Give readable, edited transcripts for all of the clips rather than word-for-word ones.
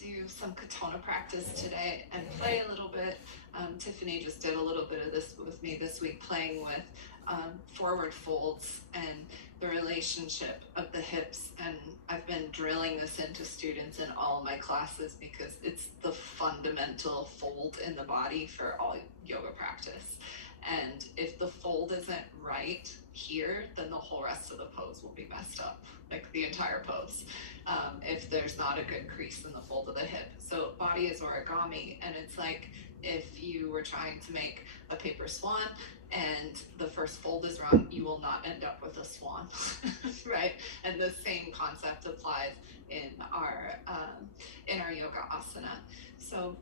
do some katonah practice today and play a little bit. Tiffany just did a little bit of this with me this week, playing with forward folds and the relationship of the hips. And I've been drilling this into students in all of my classes because it's the fundamental fold in the body for all yoga practice. And if the fold isn't right here, then the whole rest of the pose will be messed up, like the entire pose, if there's not a good crease in the fold of the hip. So body is origami, and it's like if you were trying to make a paper swan and the first fold is wrong, you will not end up with a swan, right? And the same concept applies in our yoga asana. So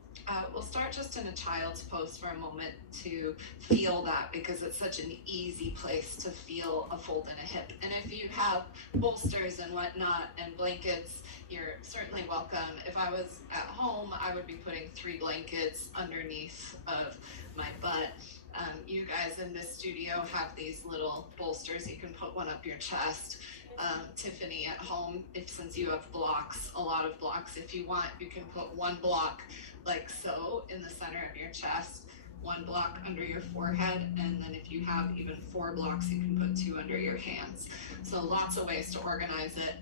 we'll start just in a child's pose for a moment to feel that, because it's such an easy place to feel a fold in a hip. And if you have bolsters and whatnot and blankets, you're certainly welcome. If I was at home, I would be putting 3 blankets underneath of my butt. You guys in this studio have these little bolsters. You can put one up your chest. Tiffany at home, since you have blocks, a lot of blocks, if you want, you can put 1 block like so in the center of your chest, 1 block under your forehead, and then if you have even 4 blocks, you can put 2 under your hands. So lots of ways to organize it.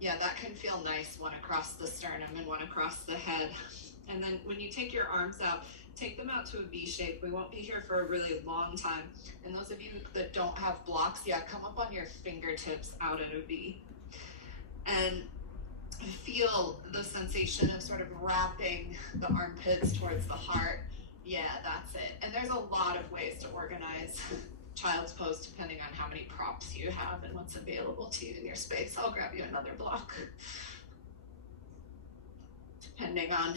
Yeah, that can feel nice, 1 across the sternum and 1 across the head. And then when you take your arms out, take them out to a V shape. We won't be here for a really long time. And those of you that don't have blocks, come up on your fingertips out at a V. And feel the sensation of sort of wrapping the armpits towards the heart. Yeah, that's it. And there's a lot of ways to organize child's pose depending on how many props you have and what's available to you in your space. I'll grab you another block. Depending on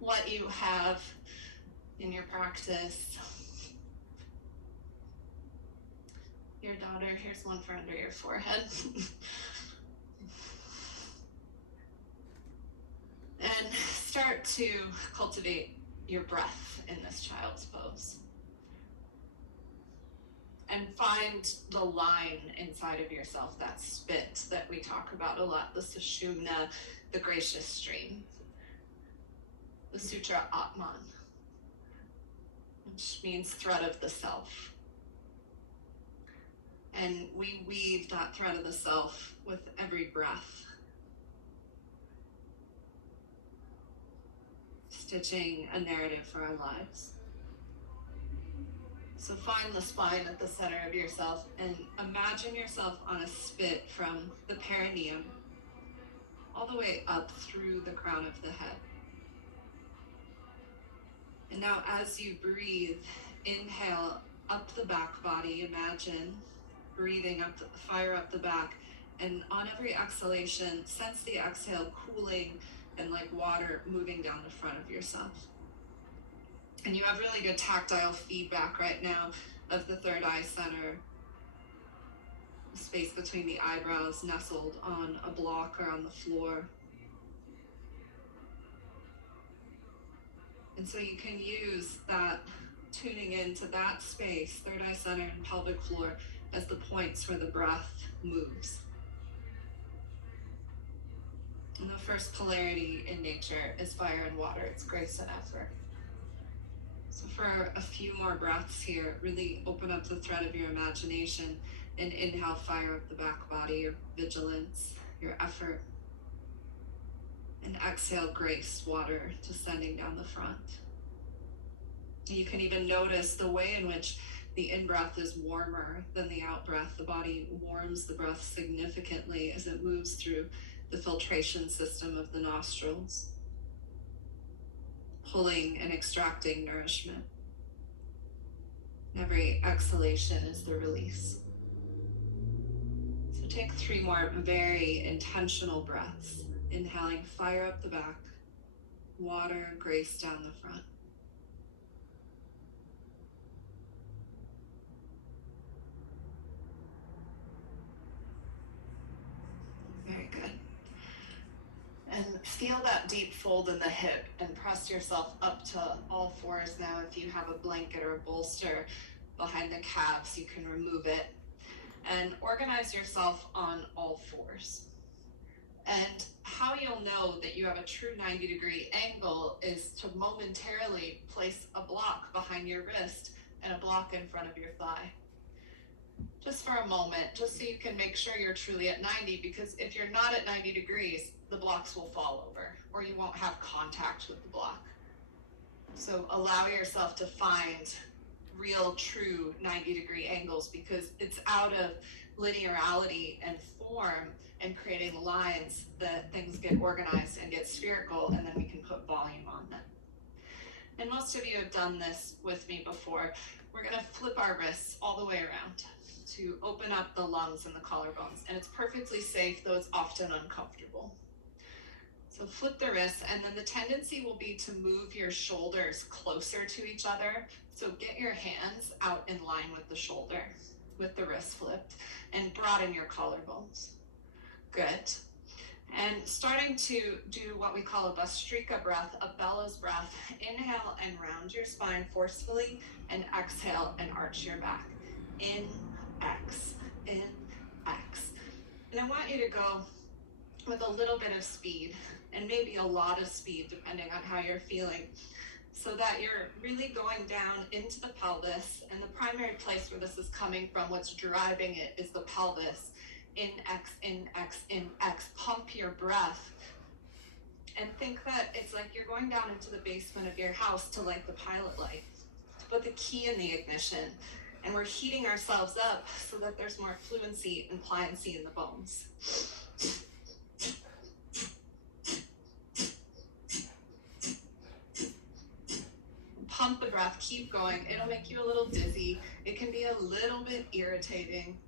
what you have in your practice. Your daughter, here's one for under your forehead. And start to cultivate your breath in this child's pose. And find the line inside of yourself, that spit that we talk about a lot, the sushumna, the gracious stream, the sutra atman, which means thread of the self. And we weave that thread of the self with every breath, stitching a narrative for our lives. So find the spine at the center of yourself and imagine yourself on a spit from the perineum all the way up through the crown of the head. And now as you breathe, inhale up the back body, imagine breathing up, fire up the back, and on every exhalation, sense the exhale cooling and like water moving down the front of yourself. And you have really good tactile feedback right now of the third eye center, the space between the eyebrows nestled on a block or on the floor. And so you can use that, tuning into that space, third eye center and pelvic floor, as the points where the breath moves. And the first polarity in nature is fire and water. It's grace and effort. So for a few more breaths here, really open up the thread of your imagination and inhale, fire up the back body, your vigilance, your effort. And exhale, grace, water, descending down the front. You can even notice the way in which the in-breath is warmer than the out-breath. The body warms the breath significantly as it moves through the filtration system of the nostrils, pulling and extracting nourishment. Every exhalation is the release. So take 3 more very intentional breaths. Inhaling, fire up the back, water, grace down the front. Very good. And feel that deep fold in the hip and press yourself up to all fours now. If you have a blanket or a bolster behind the calves, you can remove it. And organize yourself on all fours. And how you'll know that you have a true 90-degree angle is to momentarily place a block behind your wrist and a block in front of your thigh. Just for a moment, just so you can make sure you're truly at 90, because if you're not at 90 degrees, the blocks will fall over or you won't have contact with the block. So allow yourself to find real, true 90-degree angles, because it's out of linearity and form and creating lines that things get organized and get spherical, and then we can put volume on them. And most of you have done this with me before. We're going to flip our wrists all the way around to open up the lungs and the collarbones, and it's perfectly safe, though it's often uncomfortable. So flip the wrists, and then the tendency will be to move your shoulders closer to each other. So get your hands out in line with the shoulder, with the wrist flipped, and broaden your collarbones. Good. And starting to do what we call a Bastrika breath, a bellows breath. Inhale and round your spine forcefully, and exhale and arch your back. In, X, in, X. And I want you to go with a little bit of speed, and maybe a lot of speed depending on how you're feeling, so that you're really going down into the pelvis, and the primary place where this is coming from, what's driving it, is the pelvis. In, X, in, X, in, X. Pump your breath, and think that it's like you're going down into the basement of your house to light the pilot light, to put the key in the ignition, and we're heating ourselves up so that there's more fluency and pliancy in the bones. Pump the breath, keep going. It'll make you a little dizzy. It can be a little bit irritating.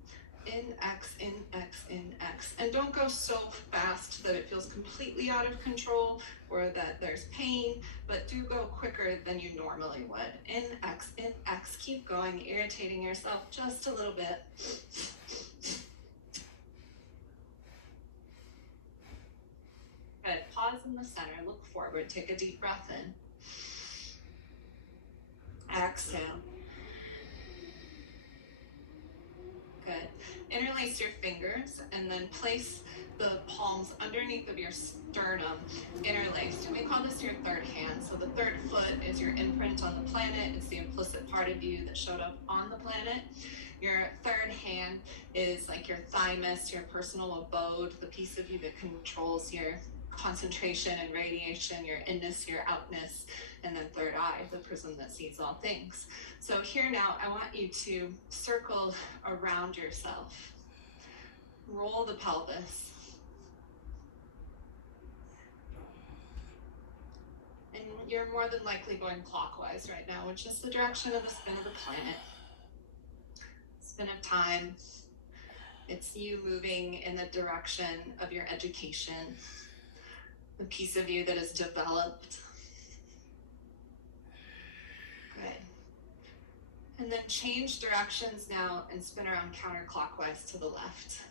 In, X, in, X, in, X. And don't go so fast that it feels completely out of control or that there's pain, but do go quicker than you normally would. In, X, keep going, irritating yourself just a little bit. Good, pause in the center, look forward, take a deep breath in. Exhale. Good. Interlace your fingers and then place the palms underneath of your sternum, interlaced. And we call this your third hand. So the third foot is your imprint on the planet. It's the implicit part of you that showed up on the planet. Your third hand is like your thymus, your personal abode, the piece of you that controls your concentration and radiation, your inness, your outness, and then third eye, the prism that sees all things. So here now, I want you to circle around yourself. Roll the pelvis. And you're more than likely going clockwise right now, which is the direction of the spin of the planet. Spin of time. It's you moving in the direction of your education, the piece of you that is developed. Good. And then change directions now and spin around counterclockwise to the left.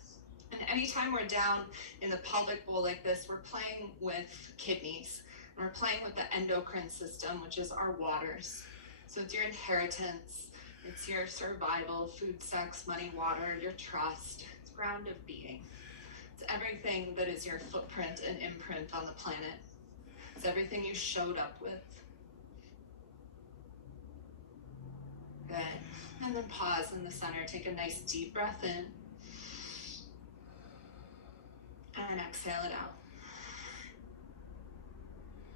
And anytime we're down in the pelvic bowl like this, we're playing with kidneys. And we're playing with the endocrine system, which is our waters. So it's your inheritance, it's your survival, food, sex, money, water, your trust. It's ground of being. It's everything that is your footprint and imprint on the planet. It's everything you showed up with. Good. And then pause in the center. Take a nice deep breath in. And exhale it out.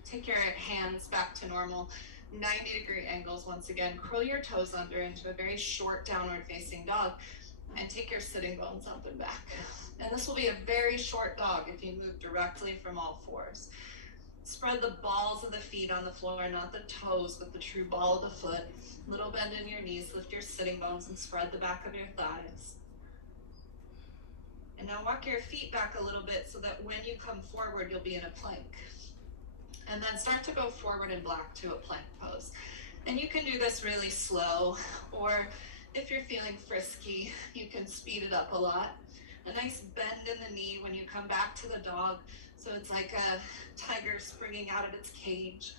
Take your hands back to normal. 90-degree angles once again. Curl your toes under into a very short downward facing dog. And take your sitting bones up and back. And this will be a very short dog if you move directly from all fours. Spread the balls of the feet on the floor, not the toes, but the true ball of the foot. Little bend in your knees, lift your sitting bones and spread the back of your thighs. And now walk your feet back a little bit so that when you come forward, you'll be in a plank. And then start to go forward and back to a plank pose. And you can do this really slow, or if you're feeling frisky, you can speed it up a lot. A nice bend in the knee when you come back to the dog. So it's like a tiger springing out of its cage.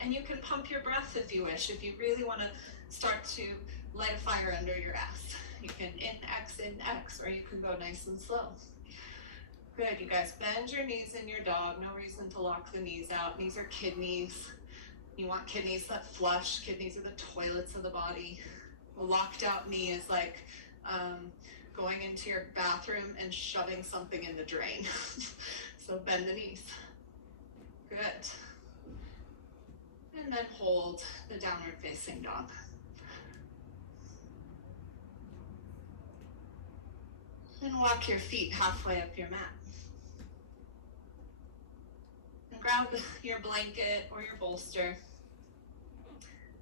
And you can pump your breath if you wish, if you really want to start to light a fire under your ass. You can in, X, or you can go nice and slow. Good, you guys bend your knees in your dog. No reason to lock the knees out. Knees are kidneys. You want kidneys that flush. Kidneys are the toilets of the body. A locked out knee is like going into your bathroom and shoving something in the drain. So bend the knees. Good. And then hold the downward facing dog. And walk your feet halfway up your mat. And grab your blanket or your bolster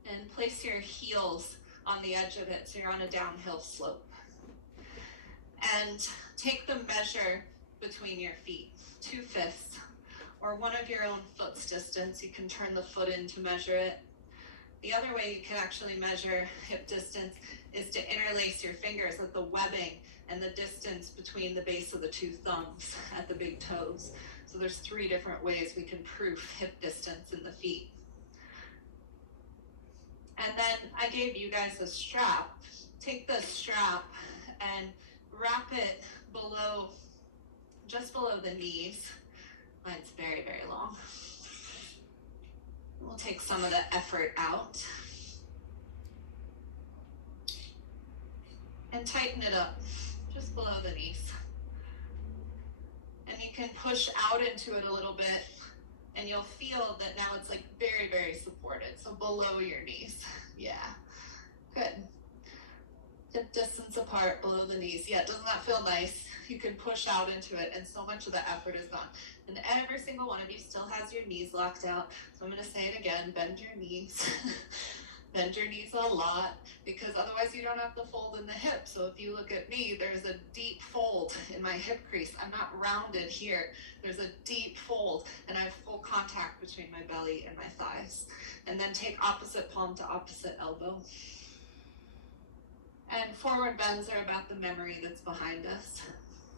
and place your heels on the edge of it so you're on a downhill slope. And take the measure between your feet, 2/5, or one of your own foot's distance. You can turn the foot in to measure it. The other way you can actually measure hip distance is to interlace your fingers at the webbing and the distance between the base of the two thumbs at the big toes. So there's 3 different ways we can proof hip distance in the feet. And then I gave you guys a strap. Take the strap and wrap it below, just below the knees. Mine's very, very long. We'll take some of the effort out. And tighten it up, just below the knees. And you can push out into it a little bit, and you'll feel that now it's like very, very supported. So below your knees. Yeah, good. Hip distance apart below the knees. Yeah, doesn't that feel nice? You can push out into it, and so much of the effort is gone. And every single one of you still has your knees locked out. So I'm going to say it again, bend your knees. Bend your knees a lot, because otherwise you don't have to fold in the hip. So if you look at me, there's a deep fold in my hip crease. I'm not rounded here. There's a deep fold, and I have full contact between my belly and my thighs. And then take opposite palm to opposite elbow. And forward bends are about the memory that's behind us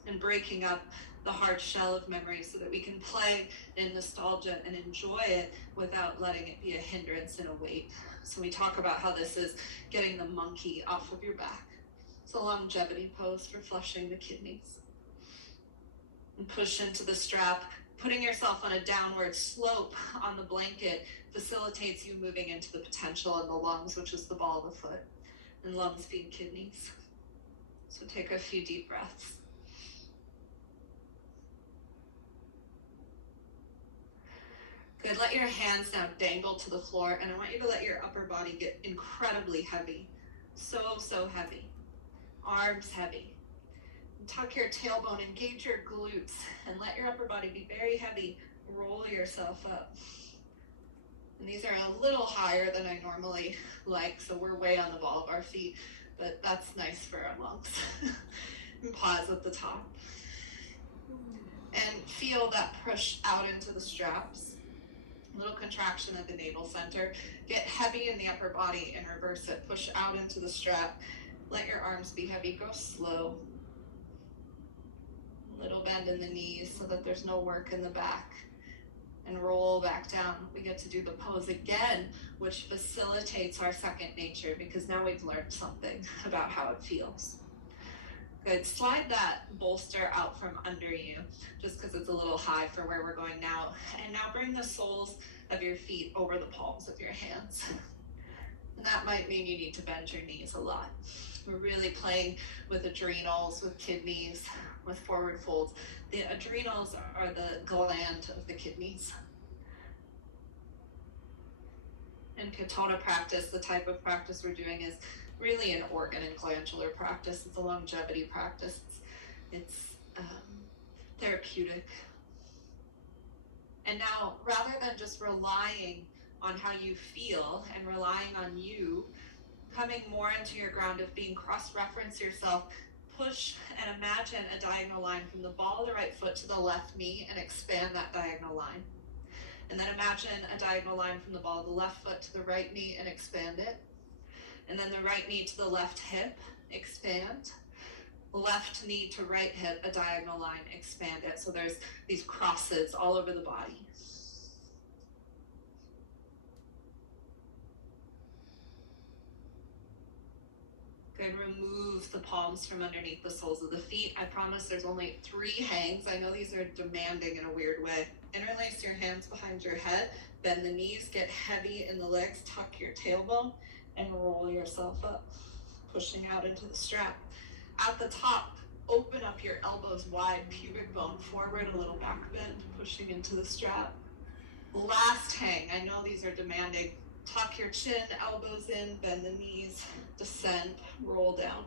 and breaking up the hard shell of memory so that we can play in nostalgia and enjoy it without letting it be a hindrance and a weight. So we talk about how this is getting the monkey off of your back. It's a longevity pose for flushing the kidneys. And push into the strap. Putting yourself on a downward slope on the blanket facilitates you moving into the potential in the lungs, which is the ball of the foot. And lungs feed kidneys. So take a few deep breaths. Good, let your hands now dangle to the floor, and I want you to let your upper body get incredibly heavy. So, so heavy. Arms heavy. And tuck your tailbone, engage your glutes, and let your upper body be very heavy. Roll yourself up. And these are a little higher than I normally like, so we're way on the ball of our feet, but that's nice for our lungs. And pause at the top. And feel that push out into the straps. Little contraction at the navel center. Get heavy in the upper body and reverse it. Push out into the strap. Let your arms be heavy. Go slow. Little bend in the knees so that there's no work in the back. And roll back down. We get to do the pose again, which facilitates our second nature, because now we've learned something about how it feels. Good, slide that bolster out from under you, just because it's a little high for where we're going now. And now bring the soles of your feet over the palms of your hands. And that might mean you need to bend your knees a lot. We're really playing with adrenals, with kidneys, with forward folds. The adrenals are the gland of the kidneys. In katonah practice, the type of practice we're doing is really an organ and glandular practice. It's a longevity practice. It's therapeutic. And now, rather than just relying on how you feel and relying on you, coming more into your ground of being, cross-reference yourself, push and imagine a diagonal line from the ball of the right foot to the left knee and expand that diagonal line. And then imagine a diagonal line from the ball of the left foot to the right knee and expand it. And then the right knee to the left hip, expand. Left knee to right hip, a diagonal line, expand it. So there's these crosses all over the body. Good, remove the palms from underneath the soles of the feet. I promise there's only 3 hangs. I know these are demanding in a weird way. Interlace your hands behind your head, bend the knees, get heavy in the legs, tuck your tailbone, and roll yourself up, pushing out into the strap. At the top, open up your elbows wide, pubic bone forward, a little back bend, pushing into the strap. Last hang, I know these are demanding. Tuck your chin, elbows in, bend the knees, descend, roll down.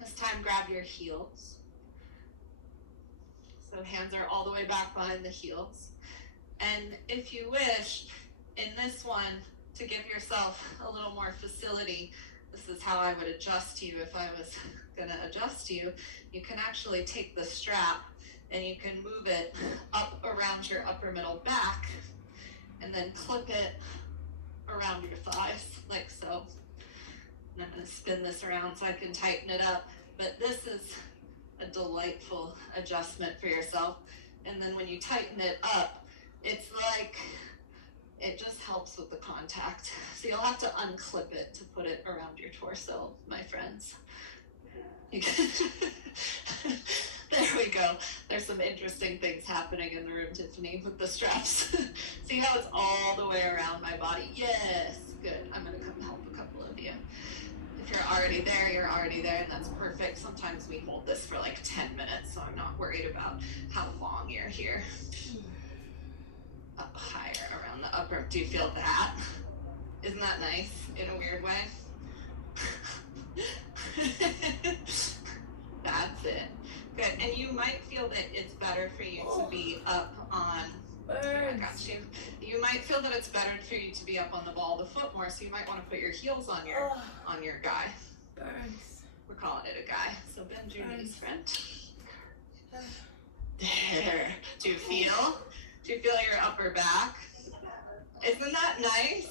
This time, grab your heels. So hands are all the way back behind the heels. And if you wish, in this one, to give yourself a little more facility, this is how I would adjust you if I was gonna adjust you. You can actually take the strap and you can move it up around your upper middle back and then clip it around your thighs, like so. And I'm gonna spin this around so I can tighten it up. But this is a delightful adjustment for yourself. And then when you tighten it up, it's like, it just helps with the contact. So you'll have to unclip it to put it around your torso, my friends. You can there we go. There's some interesting things happening in the room, Tiffany, with the straps. See how it's all the way around my body? Yes, good. I'm gonna come help a couple of you. If you're already there, you're already there, and that's perfect. Sometimes we hold this for like 10 minutes, so I'm not worried about how long you're here. Up higher around the upper. Do you feel that? Isn't that nice in a weird way? That's it. Good. And you might feel that it's better for you to be up on, here, I got you. You might feel that it's better for you to be up on the ball of the foot more, so you might want to put your heels on your guy. Burns. We're calling it a guy. So bend your knees, friend. There. Do you feel? Do you feel your upper back? Isn't that nice?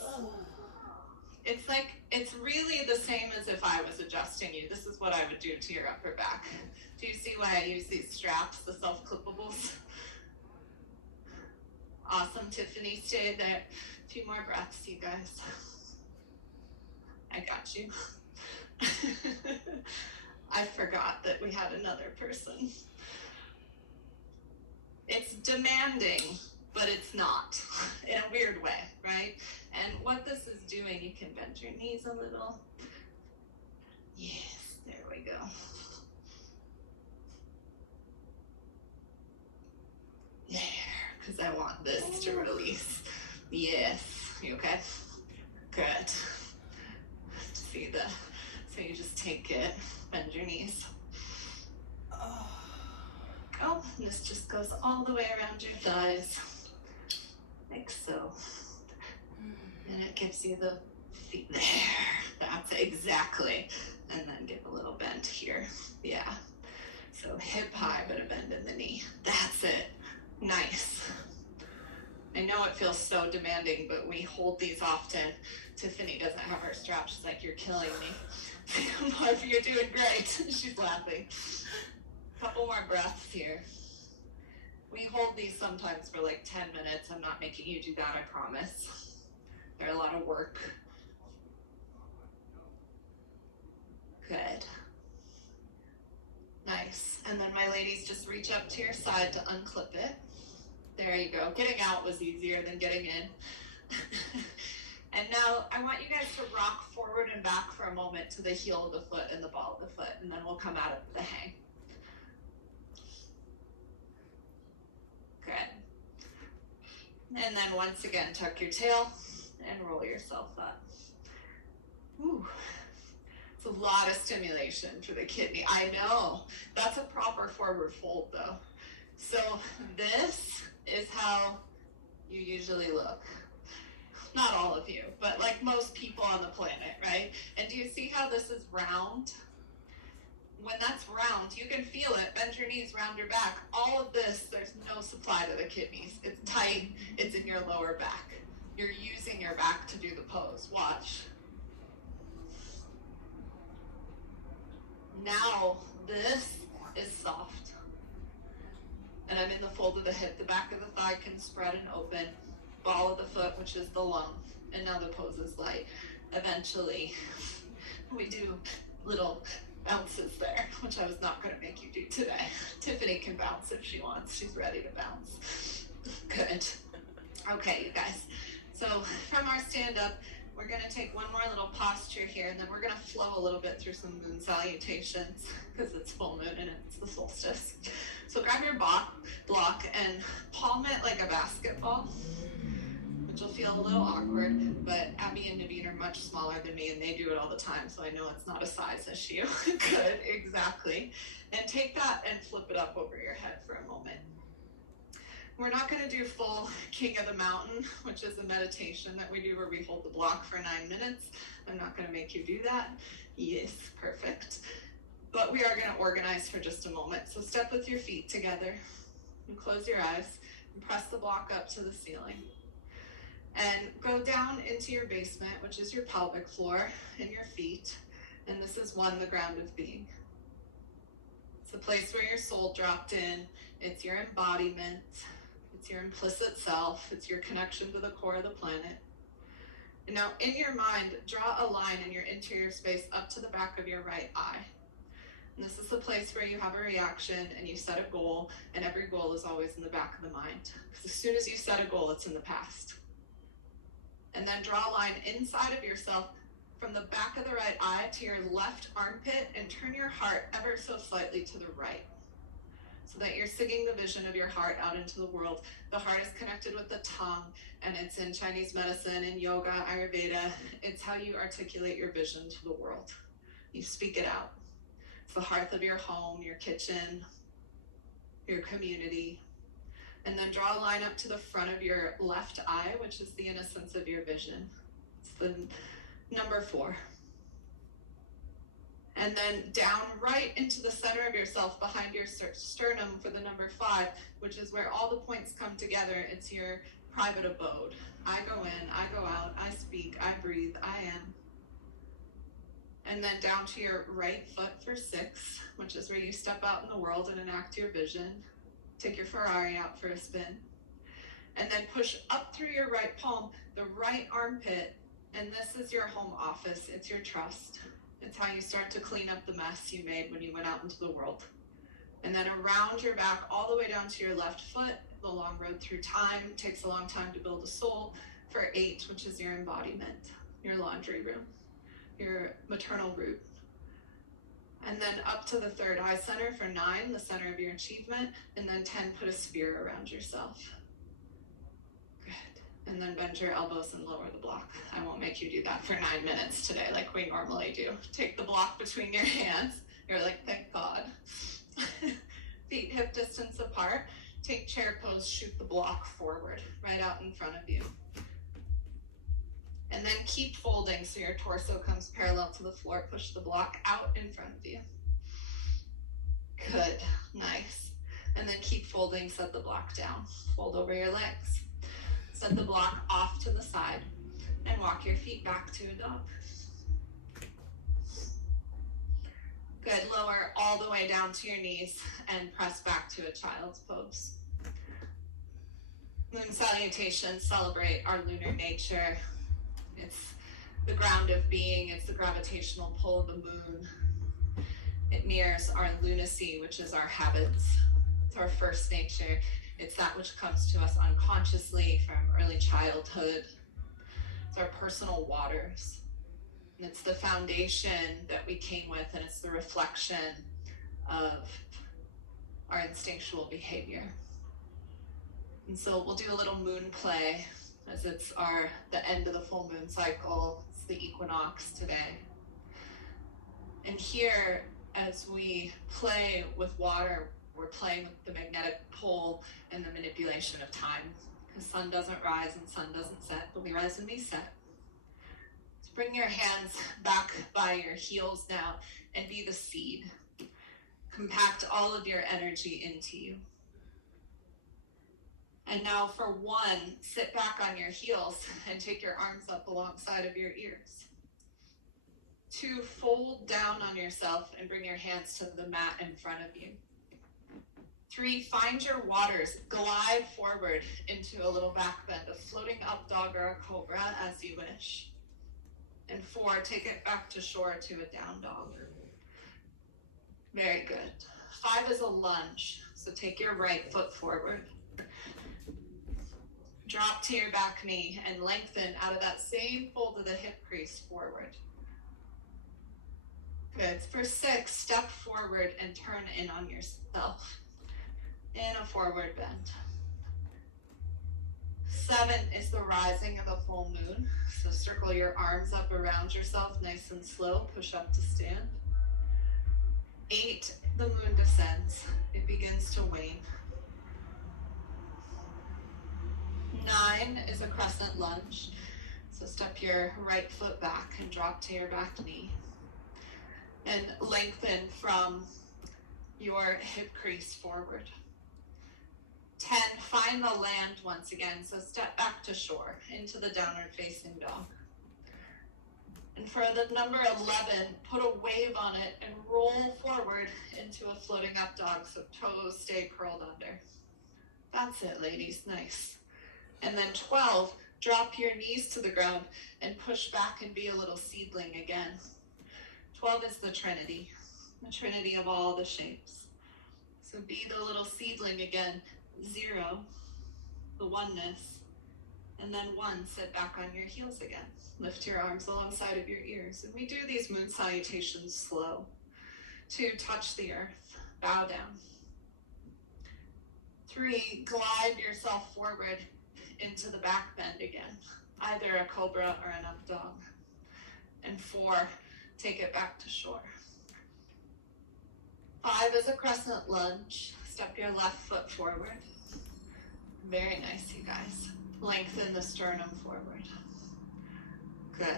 It's like, it's really the same as if I was adjusting you. This is what I would do to your upper back. Do you see why I use these straps, the self-clippables? Awesome, Tiffany, stay there. A few more breaths, you guys. I got you. I forgot that we had another person. It's demanding, but it's not, in a weird way, right? And what this is doing, you can bend your knees a little. Yes, there we go. There, because I want this to release. Yes, you okay? Good. See so you just take it, bend your knees. Oh, and this just goes all the way around your thighs, like so. And it gives you the feet there. That's exactly. And then give a little bend here. Yeah. So hip high, but a bend in the knee. That's it. Nice. I know it feels so demanding, but we hold these often. Tiffany doesn't have her strap. She's like, you're killing me. But you're doing great. She's laughing. Couple more breaths here. We hold these sometimes for like 10 minutes. I'm not making you do that, I promise. They're a lot of work. Good. Nice. And then my ladies, just reach up to your side to unclip it. There you go. Getting out was easier than getting in. And now I want you guys to rock forward and back for a moment to the heel of the foot and the ball of the foot, and then we'll come out of the hang. Good. And then once again, tuck your tail and roll yourself up. Ooh. It's a lot of stimulation for the kidney. I know. That's a proper forward fold though. So this is how you usually look. Not all of you, but like most people on the planet, right? And do you see how this is round? When that's round, you can feel it. Bend your knees, round your back. All of this, there's no supply to the kidneys. It's tight. It's in your lower back. You're using your back to do the pose. Watch. Now, this is soft. And I'm in the fold of the hip. The back of the thigh can spread and open. ball of the foot, which is the lung. And now the pose is light. Eventually, we do little bounces there, which I was not going to make you do today. Tiffany can bounce if she wants. She's ready to bounce. Good. Okay, you guys. So from our stand-up, we're going to take one more little posture here, and then we're going to flow a little bit through some moon salutations because it's full moon and it's the solstice. So grab your block and palm it like a basketball, which will feel a little awkward, but Abby and Naveen are much smaller than me, and they do it all the time, so I know it's not a size issue. Good, exactly. And take that and flip it up over your head for a moment. We're not going to do full King of the Mountain, which is a meditation that we do where we hold the block for 9 minutes. I'm not going to make you do that. Yes, perfect. But we are going to organize for just a moment. So step with your feet together and close your eyes and press the block up to the ceiling. And go down into your basement, which is your pelvic floor and your feet. And this is the ground of being. It's the place where your soul dropped in. It's your embodiment. It's your implicit self. It's your connection to the core of the planet. And now in your mind, draw a line in your interior space up to the back of your right eye. And this is the place where you have a reaction and you set a goal, and every goal is always in the back of the mind. Because as soon as you set a goal, it's in the past. And then draw a line inside of yourself from the back of the right eye to your left armpit and turn your heart ever so slightly to the right, so that you're singing the vision of your heart out into the world. The heart is connected with the tongue, and it's in Chinese medicine, in yoga, Ayurveda. It's how you articulate your vision to the world. You speak it out. It's the hearth of your home, your kitchen, your community. And then draw a line up to the front of your left eye, which is the innocence of your vision. It's the number 4. And then down right into the center of yourself behind your sternum for the number 5, which is where all the points come together. It's your private abode. I go in, I go out, I speak, I breathe, I am. And then down to your right foot for 6, which is where you step out in the world and enact your vision. Take your Ferrari out for a spin. And then push up through your right palm, the right armpit, and this is your home office. It's your trust. It's how you start to clean up the mess you made when you went out into the world. And then around your back, all the way down to your left foot, the long road through time. It takes a long time to build a soul. For 8, which is your embodiment, your laundry room, your maternal root. And then up to the third eye center for 9, the center of your achievement. And then 10, put a sphere around yourself. Good. And then bend your elbows and lower the block. I won't make you do that for 9 minutes today like we normally do. Take the block between your hands. You're like, thank God. Feet hip distance apart. Take chair pose, shoot the block forward, right out in front of you. And then keep folding so your torso comes parallel to the floor. Push the block out in front of you. Good, nice. And then keep folding, set the block down. Fold over your legs. Set the block off to the side and walk your feet back to a dog. Good, lower all the way down to your knees and press back to a child's pose. Moon salutations celebrate our lunar nature. It's the ground of being. It's the gravitational pull of the moon. It mirrors our lunacy, which is our habits. It's our first nature. It's that which comes to us unconsciously from early childhood. It's our personal waters. And it's the foundation that we came with, and it's the reflection of our instinctual behavior. And so we'll do a little moon play, as it's the end of the full moon cycle. It's the equinox today. And here, as we play with water, we're playing with the magnetic pull and the manipulation of time. Because sun doesn't rise and sun doesn't set, but we rise and we set. So bring your hands back by your heels now and be the seed. Compact all of your energy into you. And now for 1, sit back on your heels and take your arms up alongside of your ears. 2, fold down on yourself and bring your hands to the mat in front of you. 3, find your waters, glide forward into a little back bend, a floating up dog or a cobra as you wish. And 4, take it back to shore to a down dog. Very good. 5 is a lunge, so take your right foot forward. Drop to your back knee and lengthen out of that same fold of the hip crease forward. Good. For 6, step forward and turn in on yourself in a forward bend. 7 is the rising of a full moon. So circle your arms up around yourself, nice and slow, push up to stand. 8, the moon descends. It begins to wane. 9 is a crescent lunge. So step your right foot back and drop to your back knee. And lengthen from your hip crease forward. 10, find the land once again. So step back to shore into the downward facing dog. And for the number 11, put a wave on it and roll forward into a floating up dog. So toes stay curled under. That's it, ladies. Nice. And then 12, drop your knees to the ground and push back and be a little seedling again. 12 is the trinity of all the shapes. So be the little seedling again. 0, the oneness. And then 1, sit back on your heels again. Lift your arms alongside of your ears. And we do these moon salutations slow. 2, touch the earth, bow down. 3, glide yourself forward into the back bend again, either a cobra or an up dog. And 4, take it back to shore. 5 is a crescent lunge. Step your left foot forward. Very nice, you guys. Lengthen the sternum forward. Good.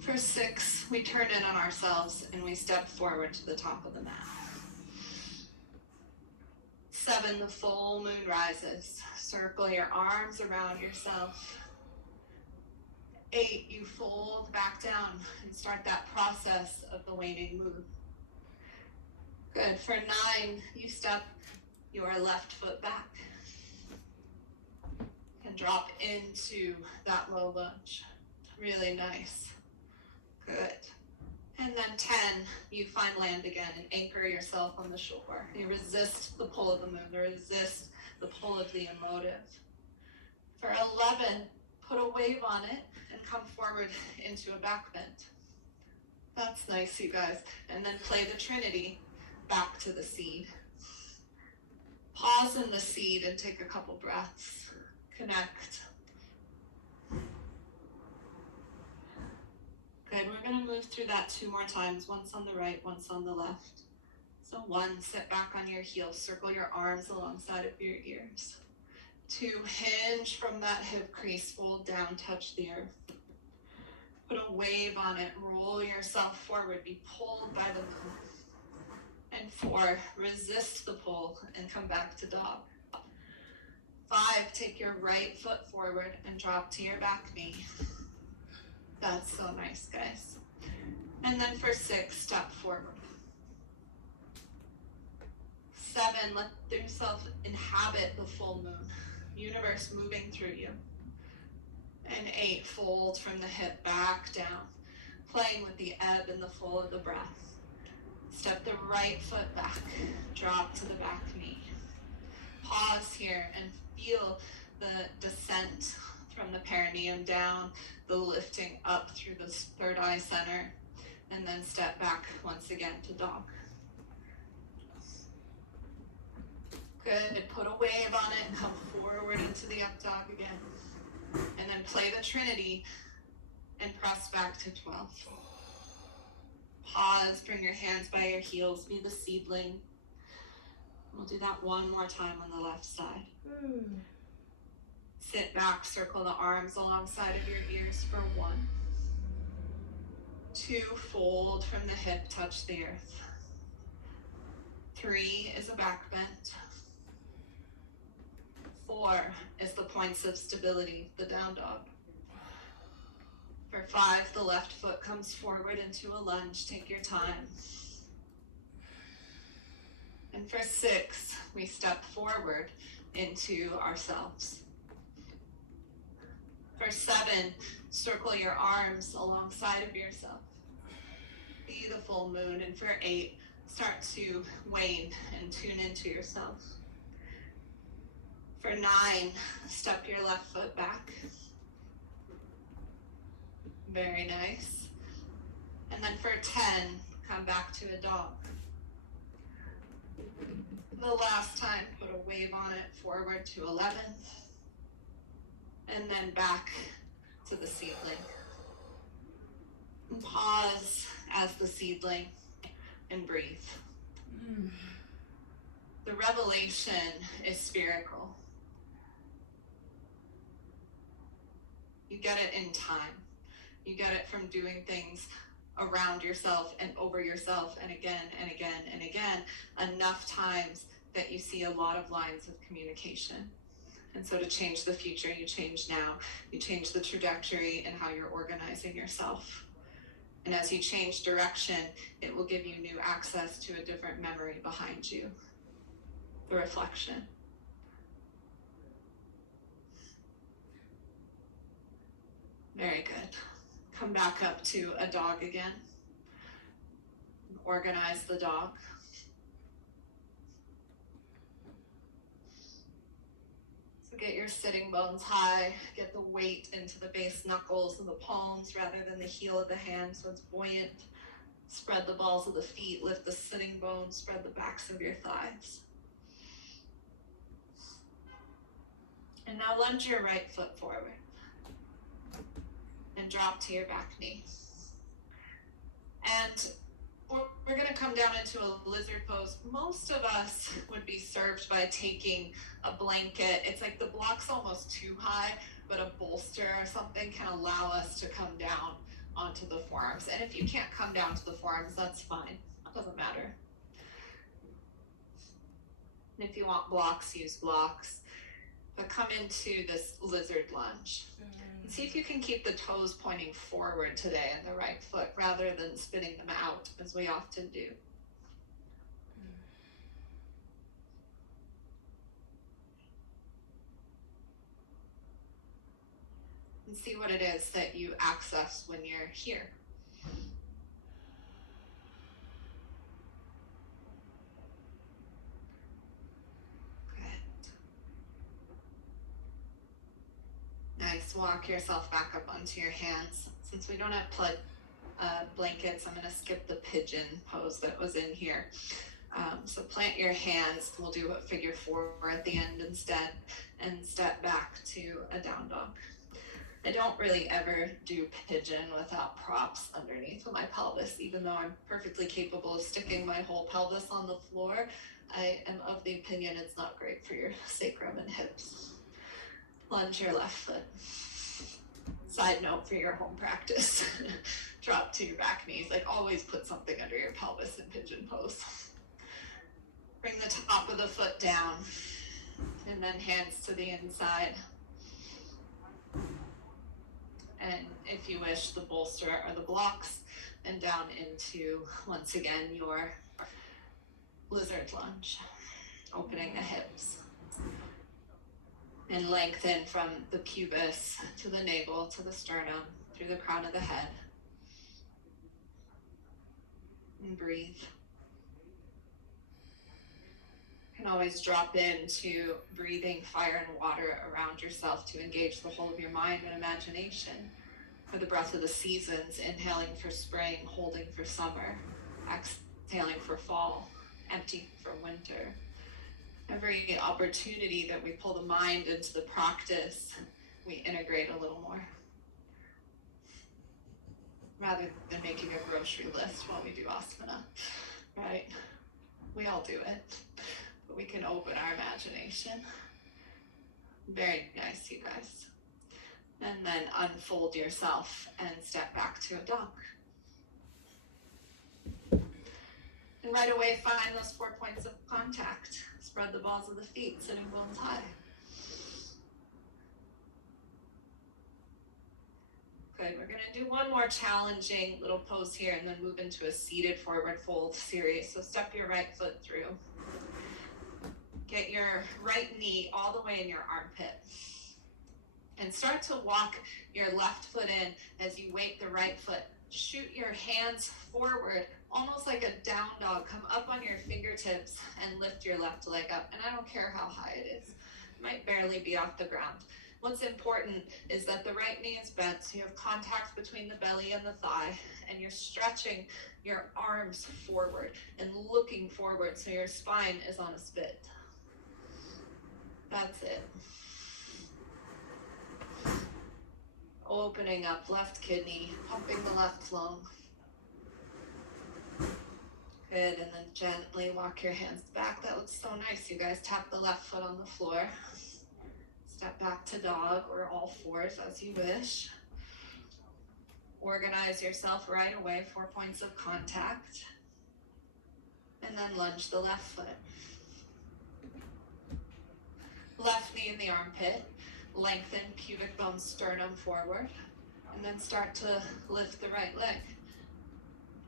For 6, we turn in on ourselves and we step forward to the top of the mat. 7, the full moon rises. Circle your arms around yourself. 8, you fold back down and start that process of the waning moon. Good. For 9, you step your left foot back and drop into that low lunge. Really nice. Good. And then 10, you find land again and anchor yourself on the shore. You resist the pull of the moon, resist the pull of the emotive. For 11, put a wave on it and come forward into a back bend. That's nice, you guys. And then play the trinity back to the seed. Pause in the seed and take a couple breaths. Connect. Good, we're going to move through that 2 more times, once on the right, once on the left. So 1, sit back on your heels, circle your arms alongside of your ears. 2, hinge from that hip crease, fold down, touch the earth. Put a wave on it, roll yourself forward, be pulled by the moon. And 4, resist the pull and come back to dog. 5, take your right foot forward and drop to your back knee. That's so nice, guys. And then for 6, step forward. 7, let yourself inhabit the full moon, universe moving through you. And 8, fold from the hip back down, playing with the ebb and the flow of the breath. Step the right foot back, drop to the back knee. Pause here and feel the descent from the perineum down, the lifting up through the third eye center, and then step back once again to dog. Good, put a wave on it and come forward into the up dog again. And then play the trinity and press back to 12. Pause, bring your hands by your heels, be the seedling. We'll do that 1 more time on the left side. Sit back, circle the arms alongside of your ears for 1. 2, fold from the hip, touch the earth. 3 is a back bend. 4 is the points of stability, the down dog. For 5, the left foot comes forward into a lunge. Take your time. And for 6, we step forward into ourselves. For 7, circle your arms alongside of yourself. Beautiful moon. And for 8, start to wane and tune into yourself. For 9, step your left foot back. Very nice. And then for 10, come back to a dog. The last time, put a wave on it, forward to 11. And then back to the seedling. And pause as the seedling and breathe. The revelation is spherical. You get it in time. You get it from doing things around yourself and over yourself and again and again and again, enough times that you see a lot of lines of communication. And so to change the future, you change now. You change the trajectory and how you're organizing yourself. And as you change direction, it will give you new access to a different memory behind you. The reflection. Very good. Come back up to a dog again. Organize the dog. So get your sitting bones high. Get the weight into the base knuckles and the palms rather than the heel of the hand so it's buoyant. Spread the balls of the feet. Lift the sitting bones. Spread the backs of your thighs. And now lunge your right foot forward. And drop to your back knee. And we're going to come down into a lizard pose. Most of us would be served by taking a blanket. It's like the block's almost too high, but a bolster or something can allow us to come down onto the forearms. And if you can't come down to the forearms, that's fine. It doesn't matter. And if you want blocks, use blocks. But come into this lizard lunge. And see if you can keep the toes pointing forward today in the right foot rather than spinning them out as we often do. And see what it is that you access when you're here. Nice. Walk yourself back up onto your hands. Since we don't have blankets, I'm going to skip the pigeon pose that was in here. So plant your hands. We'll do a figure 4 at the end instead and step back to a down dog. I don't really ever do pigeon without props underneath my pelvis, even though I'm perfectly capable of sticking my whole pelvis on the floor. I am of the opinion it's not great for your sacrum and hips. Lunge your left foot. Side note for your home practice. Drop to your back knees. Like always put something under your pelvis in pigeon pose. Bring the top of the foot down. And then hands to the inside. And if you wish, the bolster or the blocks. And down into, once again, your lizard lunge. Opening the hips. And lengthen from the pubis to the navel to the sternum, through the crown of the head. And breathe. You can always drop into breathing fire and water around yourself to engage the whole of your mind and imagination. For the breath of the seasons, inhaling for spring, holding for summer, exhaling for fall, empty for winter. Every opportunity that we pull the mind into the practice, we integrate a little more. Rather than making a grocery list while we do asana, right? We all do it, but we can open our imagination. Very nice, you guys. And then unfold yourself and step back to a dog. And right away, find those 4 points of contact. Spread the balls of the feet, sitting bones high. Good, we're gonna do one more challenging little pose here and then move into a seated forward fold series. So step your right foot through. your right knee all the way in your armpit. And start to walk your left foot in as you weight the right foot. Shoot your hands forward, almost like a down dog. Come up on your fingertips and lift your left leg up. And I don't care how high it is. It might barely be off the ground. What's important is that the right knee is bent, so you have contact between the belly and the thigh, and you're stretching your arms forward and looking forward so your spine is on a spit. That's it. Opening up left kidney, pumping the left lung. Good, and then gently walk your hands back. That looks so nice, you guys. Tap the left foot on the floor. Step back to dog or all fours as you wish. Organize yourself right away, 4 points of contact. And then lunge the left foot. Left knee in the armpit. Lengthen pubic bone sternum forward. And then start to lift the right leg.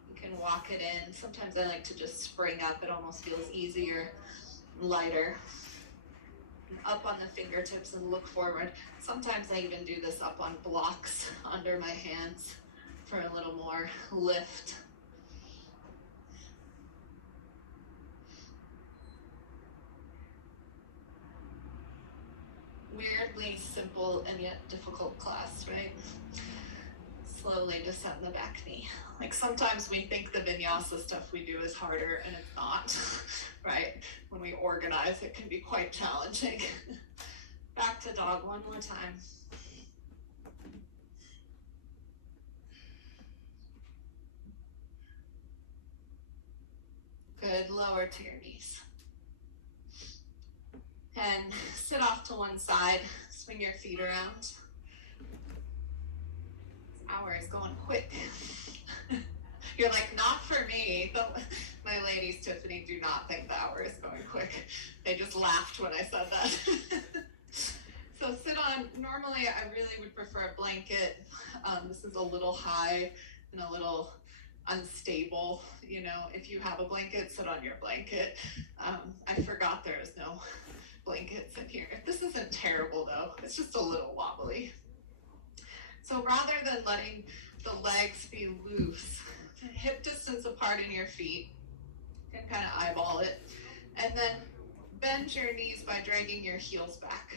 You can walk it in. Sometimes I like to just spring up. It almost feels easier, lighter. Up on the fingertips and look forward. Sometimes I even do this up on blocks under my hands for a little more lift. Weirdly simple and yet difficult class, right? Slowly descend the back knee. Like sometimes we think the vinyasa stuff we do is harder and it's not, right? When we organize, it can be quite challenging. Back to dog one more time. Good, lower to your knees. And sit off to one side, swing your feet around. This hour is going quick. You're like, not for me. But my ladies, Tiffany, do not think the hour is going quick. They just laughed when I said that. So sit on, normally I really would prefer a blanket. This is a little high and a little unstable. You know, if you have a blanket, sit on your blanket. I forgot there is no blankets in here. This isn't terrible though, it's just a little wobbly. So rather than letting the legs be loose, hip distance apart in your feet, you can kind of eyeball it, and then bend your knees by dragging your heels back.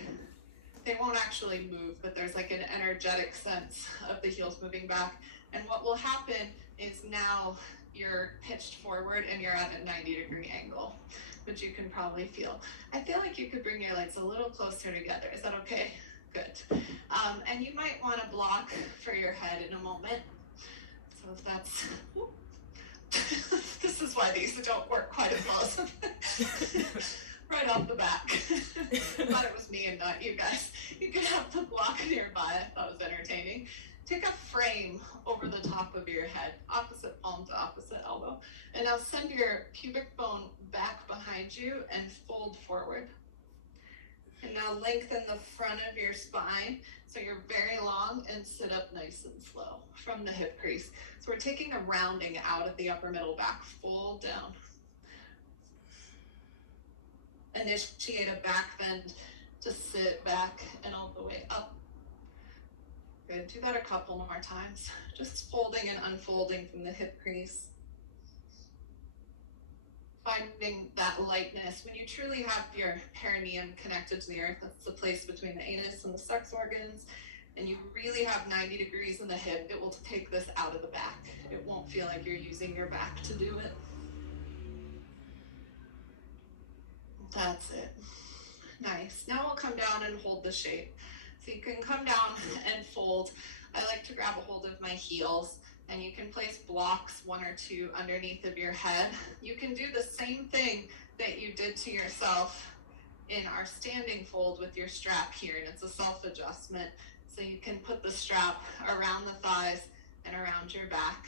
They won't actually move, but there's like an energetic sense of the heels moving back. And what will happen is now you're pitched forward and you're at a 90-degree angle, which you can probably feel. I feel like you could bring your legs a little closer together. Is that okay? Good. And you might want to block for your head in a moment. So if that's, this is why these don't work quite as well. Right off the back. Thought it was me and not you guys. You can have the block nearby. I thought it was entertaining. Take a frame over the top of your head, opposite palm to opposite elbow. And now send your pubic bone back behind you and fold forward. And now lengthen the front of your spine so you're very long and sit up nice and slow from the hip crease. So we're taking a rounding out of the upper middle back, fold down. Initiate a back bend to sit back and all the way up. Good, do that a couple more times. Just folding and unfolding from the hip crease. Finding that lightness. When you truly have your perineum connected to the earth, that's the place between the anus and the sex organs, and you really have 90 degrees in the hip, it will take this out of the back. It won't feel like you're using your back to do it. That's it. Nice. Now we'll come down and hold the shape. So you can come down and fold. I like to grab a hold of my heels, and you can place blocks, 1 or 2, underneath of your head. You can do the same thing that you did to yourself in our standing fold with your strap here, and it's a self-adjustment. So you can put the strap around the thighs and around your back.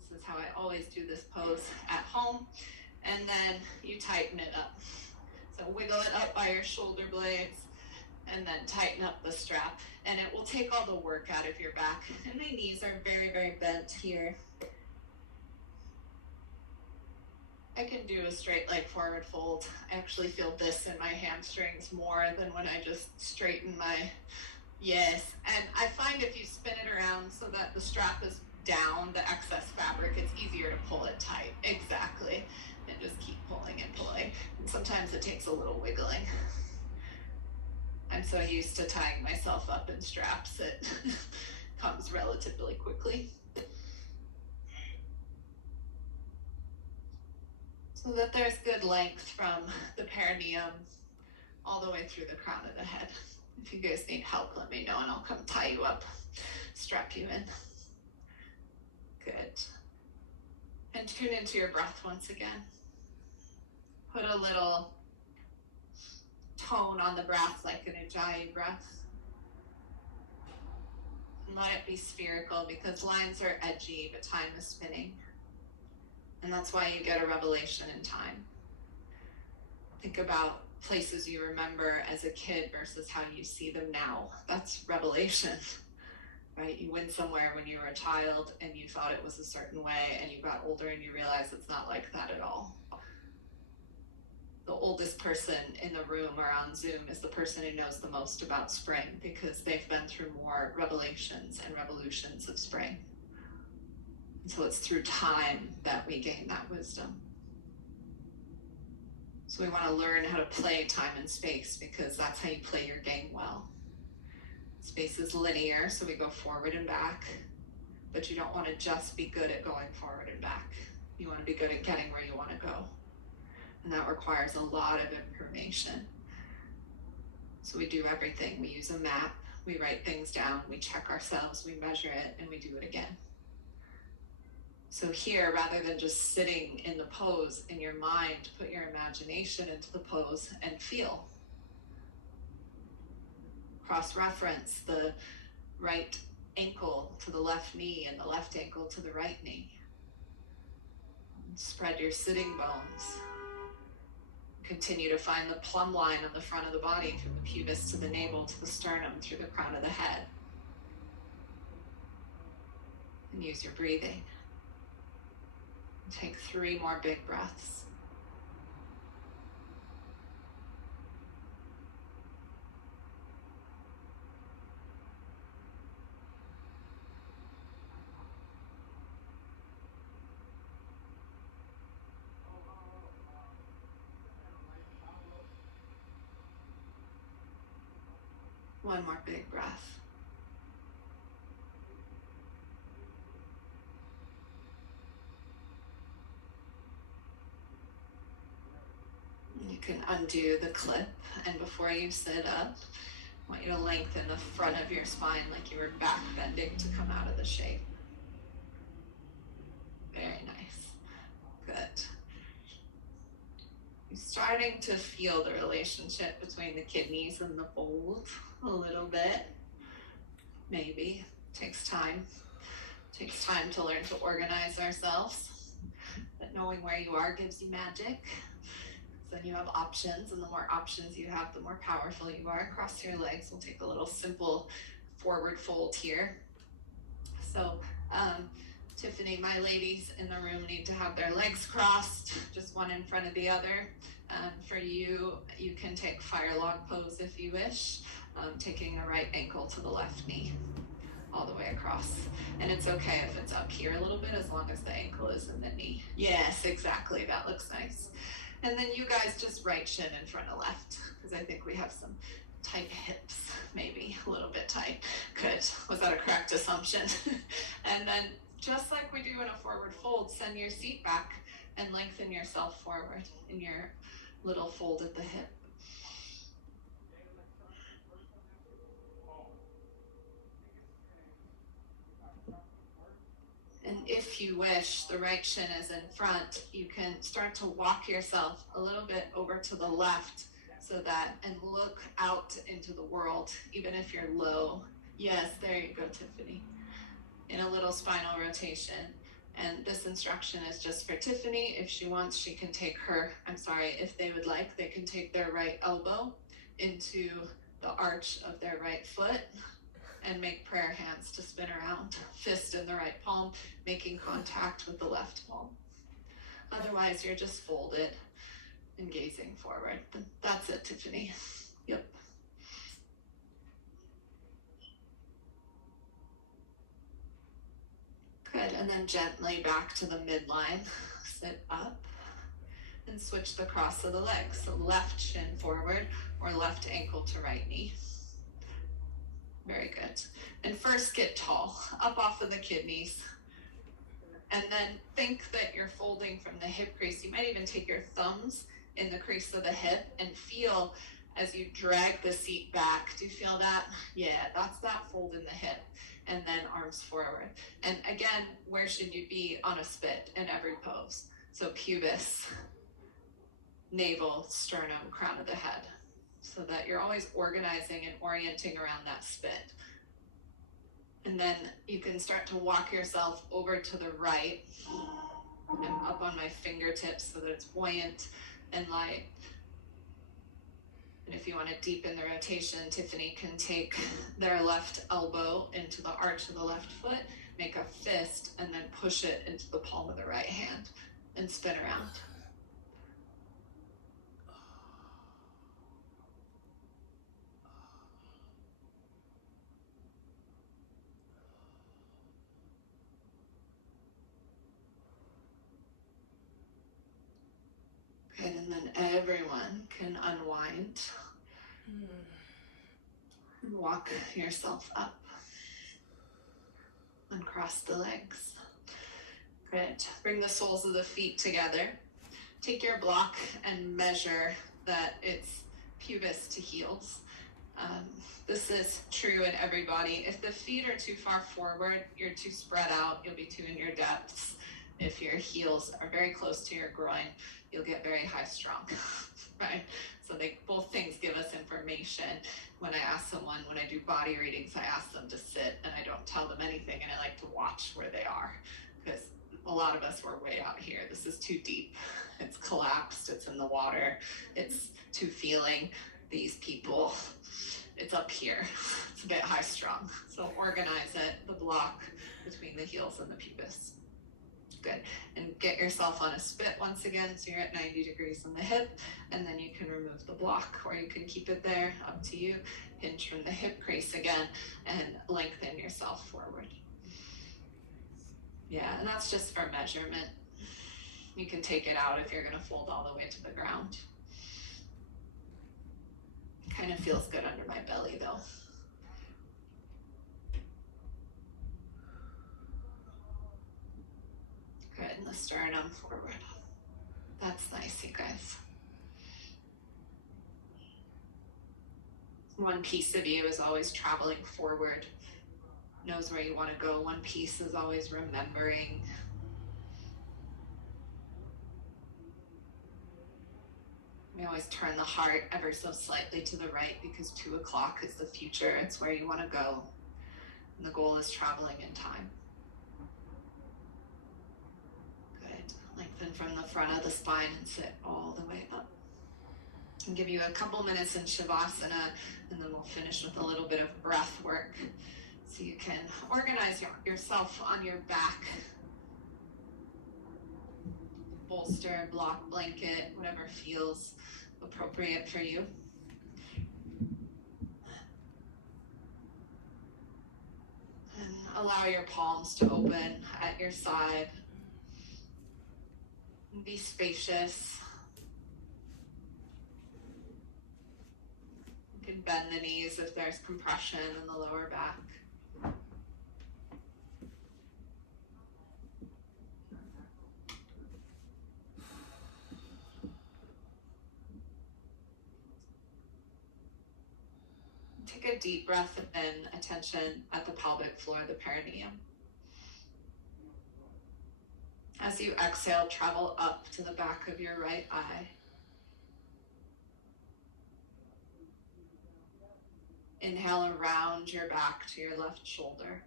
This is how I always do this pose at home. And then you tighten it up. So wiggle it up by your shoulder blades and then tighten up the strap. And it will take all the work out of your back. And my knees are very, very bent here. I can do a straight leg forward fold. I actually feel this in my hamstrings more than when I just straighten my, yes. And I find if you spin it around so that the strap is down, the excess fabric, it's easier to pull it tight. Exactly. And just keep pulling and pulling. And sometimes it takes a little wiggling. I'm so used to tying myself up in straps, it comes relatively quickly. So that there's good length from the perineum all the way through the crown of the head. If you guys need help, let me know and I'll come tie you up, strap you in. Good. And tune into your breath once again. Put a little tone on the breath like an Ujjayi breath. And let it be spherical because lines are edgy, but time is spinning. And that's why you get a revelation in time. Think about places you remember as a kid versus how you see them now. That's revelation, right? You went somewhere when you were a child and you thought it was a certain way, and you got older and you realize it's not like that at all. The oldest person in the room or on Zoom is the person who knows the most about spring because they've been through more revelations and revolutions of spring. And so it's through time that we gain that wisdom. So we want to learn how to play time and space because that's how you play your game well. Space is linear, so we go forward and back, but you don't want to just be good at going forward and back. You want to be good at getting where you want to go. And that requires a lot of information. So we do everything. We use a map, we write things down, we check ourselves, we measure it, and we do it again. So here, rather than just sitting in the pose in your mind, put your imagination into the pose and feel. Cross-reference the right ankle to the left knee and the left ankle to the right knee. Spread your sitting bones. Continue to find the plumb line on the front of the body from the pubis to the navel to the sternum through the crown of the head. And use your breathing. Take 3 more big breaths. One more big breath. You can undo the clip, and before you sit up, I want you to lengthen the front of your spine like you were back bending to come out of the shape. Very nice. Good. You're starting to feel the relationship between the kidneys and the fold a little bit. Maybe. Takes time. Takes time to learn to organize ourselves. But knowing where you are gives you magic. Then you have options, and the more options you have, the more powerful you are. Cross your legs. We'll take a little simple forward fold here. So, Tiffany, my ladies in the room need to have their legs crossed, just one in front of the other. For you, you can take fire log pose if you wish, taking the right ankle to the left knee all the way across. And it's okay if it's up here a little bit as long as the ankle is in the knee. Yes, exactly. That looks nice. And then you guys just right shin in front of left, because I think we have some tight hips, maybe a little bit tight. Good. Was that a correct assumption? And then just like we do in a forward fold, send your seat back and lengthen yourself forward in your little fold at the hip. And if you wish, the right shin is in front. You can start to walk yourself a little bit over to the left so that, and look out into the world, even if you're low. Yes, there you go, Tiffany. In a little spinal rotation. And this instruction is just for Tiffany. If she wants, she can take if they would like, they can take their right elbow into the arch of their right foot and make prayer hands to spin around, fist in the right palm, making contact with the left palm. Otherwise, you're just folded and gazing forward. But that's it, Tiffany. Yep. Good, and then gently back to the midline. Sit up and switch the cross of the legs. So left shin forward or left ankle to right knee. Very good. And first get tall, up off of the kidneys. And then think that you're folding from the hip crease. You might even take your thumbs in the crease of the hip and feel as you drag the seat back. Do you feel that? Yeah, that's that fold in the hip. And then arms forward. And again, where should you be on a spit in every pose? So pubis, navel, sternum, crown of the head. So that you're always organizing and orienting around that spit. And then you can start to walk yourself over to the right. I'm up on my fingertips so that it's buoyant and light. And if you want to deepen the rotation, Tiffany can take their left elbow into the arch of the left foot, make a fist, and then push it into the palm of the right hand and spin around. Good, and then everyone can unwind and walk yourself up. Uncross the legs. Good. Bring the soles of the feet together. Take your block and measure that it's pubis to heels. This is true in everybody. If the feet are too far forward, you're too spread out, you'll be too in your depths. If your heels are very close to your groin, you'll get very high strung, right? So both things give us information. When I ask someone, when I do body readings, I ask them to sit and I don't tell them anything, and I like to watch where they are, because a lot of us were way out here. This is too deep. It's collapsed, it's in the water, it's too feeling. These people, it's up here. It's a bit high strung. So organize it, the block between the heels and the pubis. Good. And get yourself on a spit once again, so you're at 90 degrees on the hip, and then you can remove the block, or you can keep it there, up to you. Hinge from the hip crease again, and lengthen yourself forward. Yeah, and that's just for measurement. You can take it out if you're gonna fold all the way to the ground. Kind of feels good under my belly though. Good, and the sternum forward. That's nice, you guys. One piece of you is always traveling forward, knows where you want to go. One piece is always remembering. We always turn the heart ever so slightly to the right, because 2 o'clock is the future. It's where you want to go. And the goal is traveling in time. Lengthen from the front of the spine and sit all the way up. I'll give you a couple minutes in Shavasana, and then we'll finish with a little bit of breath work. So you can organize yourself on your back. Bolster, block, blanket, whatever feels appropriate for you. And allow your palms to open at your side. Be spacious. You can bend the knees if there's compression in the lower back. Take a deep breath and attention at the pelvic floor, the perineum. As you exhale, travel up to the back of your right eye. Inhale around your back to your left shoulder.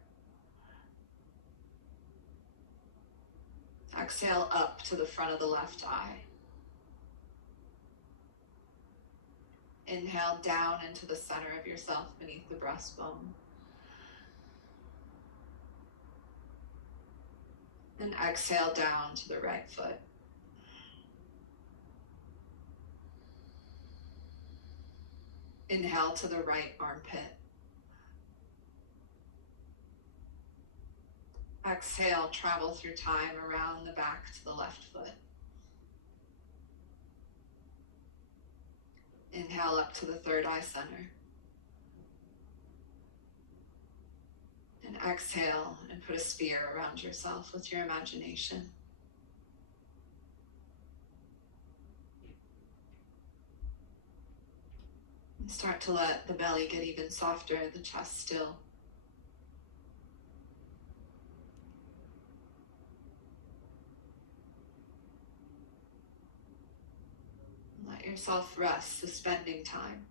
Exhale up to the front of the left eye. Inhale down into the center of yourself beneath the breastbone. And exhale down to the right foot. Inhale to the right armpit. Exhale, travel through time around the back to the left foot. Inhale up to the third eye center. And exhale and put a sphere around yourself with your imagination. And start to let the belly get even softer, the chest still. Let yourself rest, suspending time.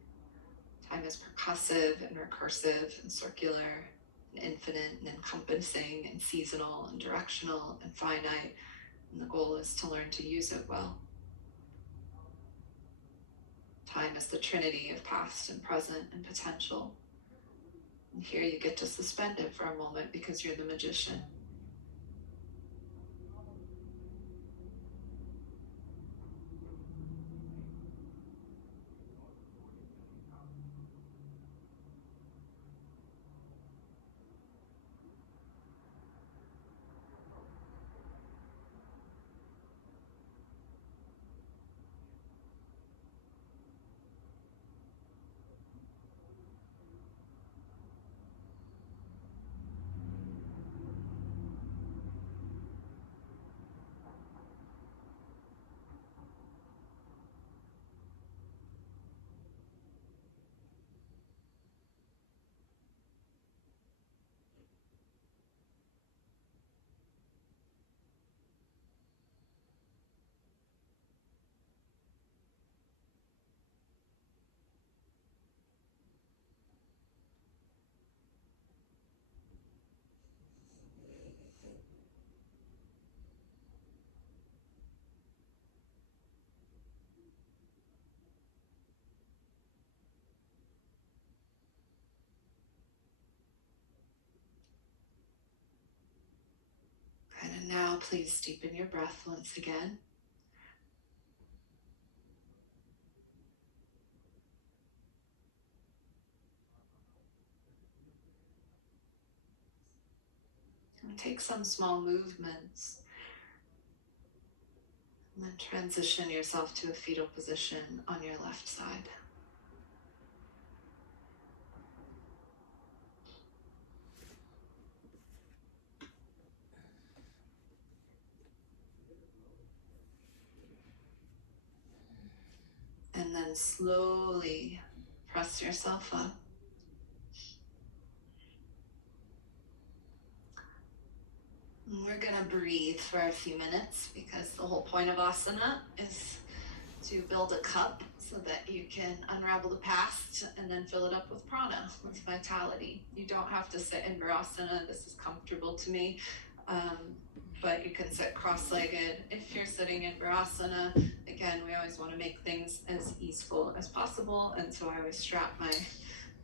Time is percussive and recursive and circular and infinite and encompassing and seasonal and directional and finite. And the goal is to learn to use it well. Time is the trinity of past and present and potential. And here you get to suspend it for a moment because you're the magician. And now please deepen your breath once again. And take some small movements. And then transition yourself to a fetal position on your left side. And then slowly press yourself up. And we're gonna breathe for a few minutes because the whole point of asana is to build a cup so that you can unravel the past and then fill it up with prana, with vitality. You don't have to sit in virasana. This is comfortable to me. But you can sit cross-legged. If you're sitting in virasana, again, we always want to make things as easeful as possible. And so I always strap my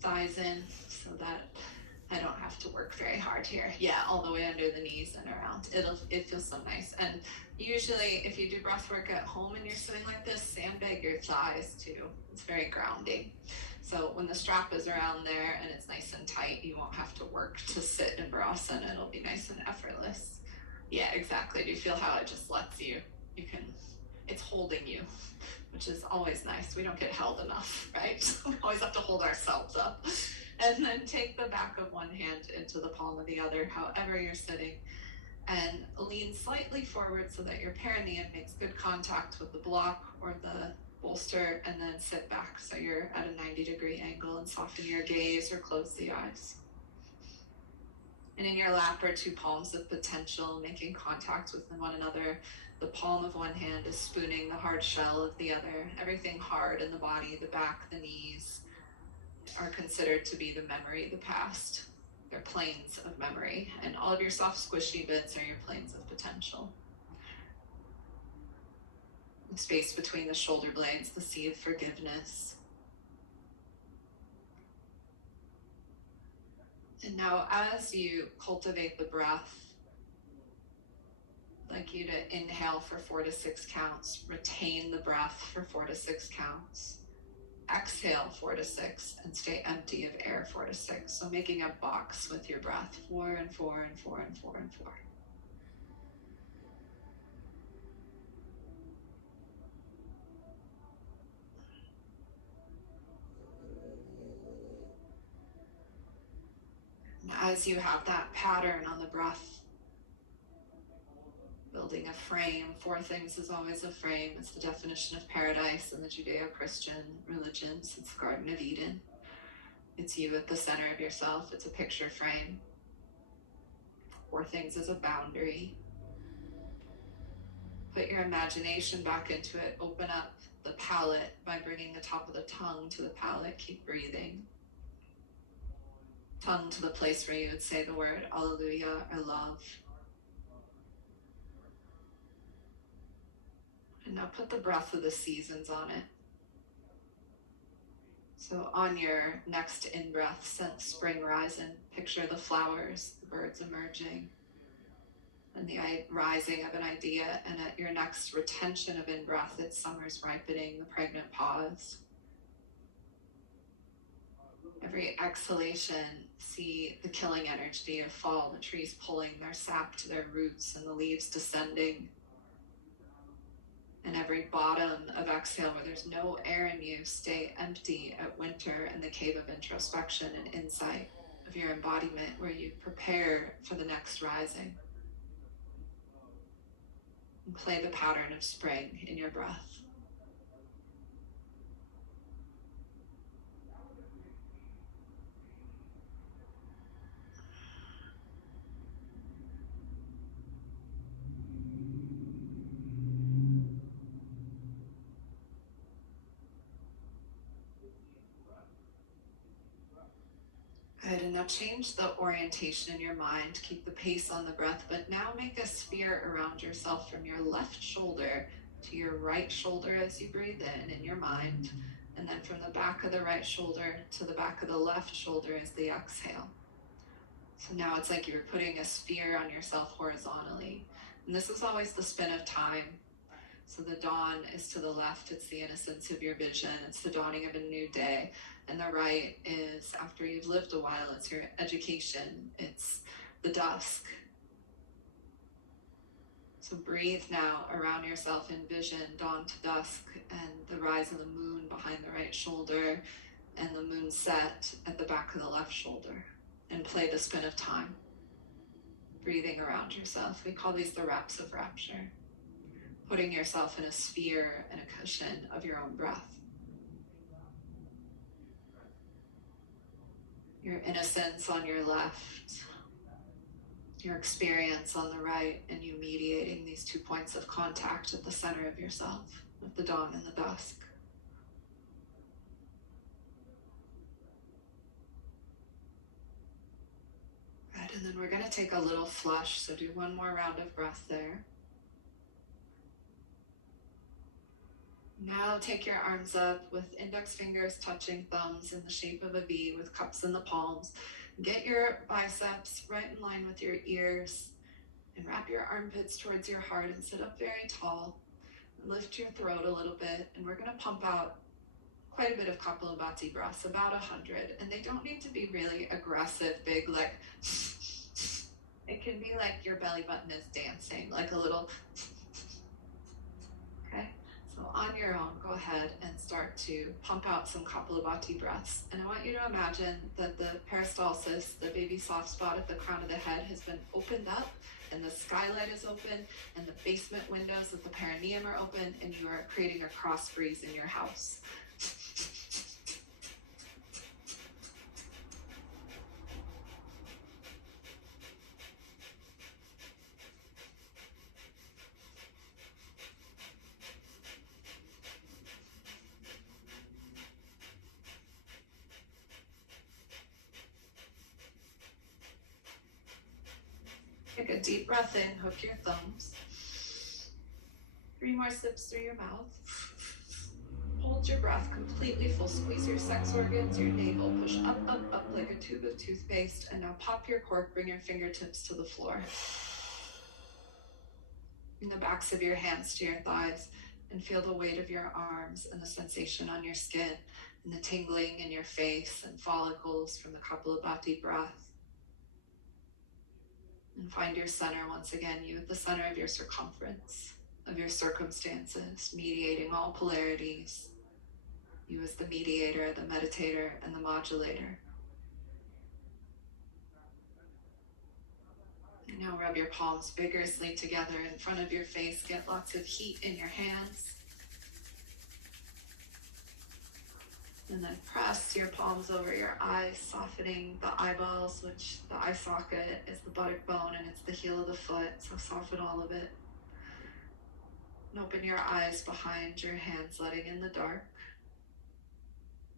thighs in so that I don't have to work very hard here. Yeah, all the way under the knees and around. It feels so nice. And usually if you do breath work at home and you're sitting like this, sandbag your thighs too. It's very grounding. So when the strap is around there and it's nice and tight, you won't have to work to sit in virasana. It'll be nice and effortless. Yeah, exactly. Do you feel how it just lets you? It's holding you, which is always nice. We don't get held enough, right? We always have to hold ourselves up. And then take the back of one hand into the palm of the other, however you're sitting, and lean slightly forward so that your perineum makes good contact with the block or the bolster, and then sit back so you're at a 90-degree angle and soften your gaze or close the eyes. And in your lap are two palms of potential, making contact with one another. The palm of one hand is spooning the hard shell of the other. Everything hard in the body, the back, the knees, are considered to be the memory of the past. They're planes of memory, and all of your soft squishy bits are your planes of potential. The space between the shoulder blades, the sea of forgiveness. And now as you cultivate the breath, I'd like you to inhale for 4 to 6 counts, retain the breath for 4 to 6 counts, exhale 4 to 6 and stay empty of air 4 to 6. So making a box with your breath, 4 and 4 and 4 and 4 and 4. And as you have that pattern on the breath, building a frame, 4 things is always a frame. It's the definition of paradise in the Judeo-Christian religions. It's the Garden of Eden. It's you at the center of yourself. It's a picture frame. 4 things is a boundary. Put your imagination back into it. Open up the palate by bringing the top of the tongue to the palate. Keep breathing. Tongue to the place where you would say the word Alleluia or love. And now put the breath of the seasons on it. So on your next in-breath, sense spring rising. Picture the flowers, the birds emerging, and the rising of an idea. And at your next retention of in-breath, it's summer's ripening, the pregnant pause. Every exhalation, see the killing energy of fall, the trees pulling their sap to their roots and the leaves descending. And every bottom of exhale where there's no air in you, stay empty at winter in the cave of introspection and insight of your embodiment where you prepare for the next rising. And play the pattern of spring in your breath. Good, and now change the orientation in your mind. Keep the pace on the breath, but now make a sphere around yourself from your left shoulder to your right shoulder as you breathe in your mind, and then from the back of the right shoulder to the back of the left shoulder as the exhale. So now it's like you're putting a sphere on yourself horizontally. And this is always the spin of time. So the dawn is to the left, it's the innocence of your vision, it's the dawning of a new day. And the right is, after you've lived a while, it's your education, it's the dusk. So breathe now around yourself, envision dawn to dusk and the rise of the moon behind the right shoulder and the moon set at the back of the left shoulder. And play the spin of time, breathing around yourself. We call these the wraps of rapture. Putting yourself in a sphere and a cushion of your own breath. Your innocence on your left, your experience on the right, and you mediating these 2 points of contact at the center of yourself, of the dawn and the dusk. Good, and then we're going to take a little flush, so do one more round of breath there. Now take your arms up with index fingers touching thumbs in the shape of a V with cups in the palms. Get your biceps right in line with your ears and wrap your armpits towards your heart and sit up very tall. Lift your throat a little bit, and we're going to pump out quite a bit of kapalabhati breaths, about 100. And they don't need to be really aggressive, big, like, it can be like your belly button is dancing, like a little, okay? So on your own, go ahead and start to pump out some kapalabhati breaths. And I want you to imagine that the peristalsis, the baby soft spot at the crown of the head, has been opened up, and the skylight is open, and the basement windows of the perineum are open, and you are creating a cross breeze in your house. Take a deep breath in, hook your thumbs. 3 more sips through your mouth. Hold your breath completely full. Squeeze your sex organs, your navel. Push up, up, up like a tube of toothpaste. And now pop your cork, bring your fingertips to the floor. Bring the backs of your hands to your thighs and feel the weight of your arms and the sensation on your skin. and the tingling in your face and follicles from the kapalabhati breath. And find your center once again, you at the center of your circumference, of your circumstances, mediating all polarities. You as the mediator, the meditator, and the modulator. And now rub your palms vigorously together in front of your face. Get lots of heat in your hands. And then press your palms over your eyes, softening the eyeballs, which the eye socket is the buttock bone and it's the heel of the foot. So soften all of it. And open your eyes behind your hands, letting in the dark.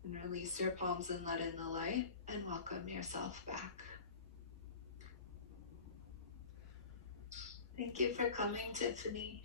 And release your palms and let in the light, and welcome yourself back. Thank you for coming, Tiffany.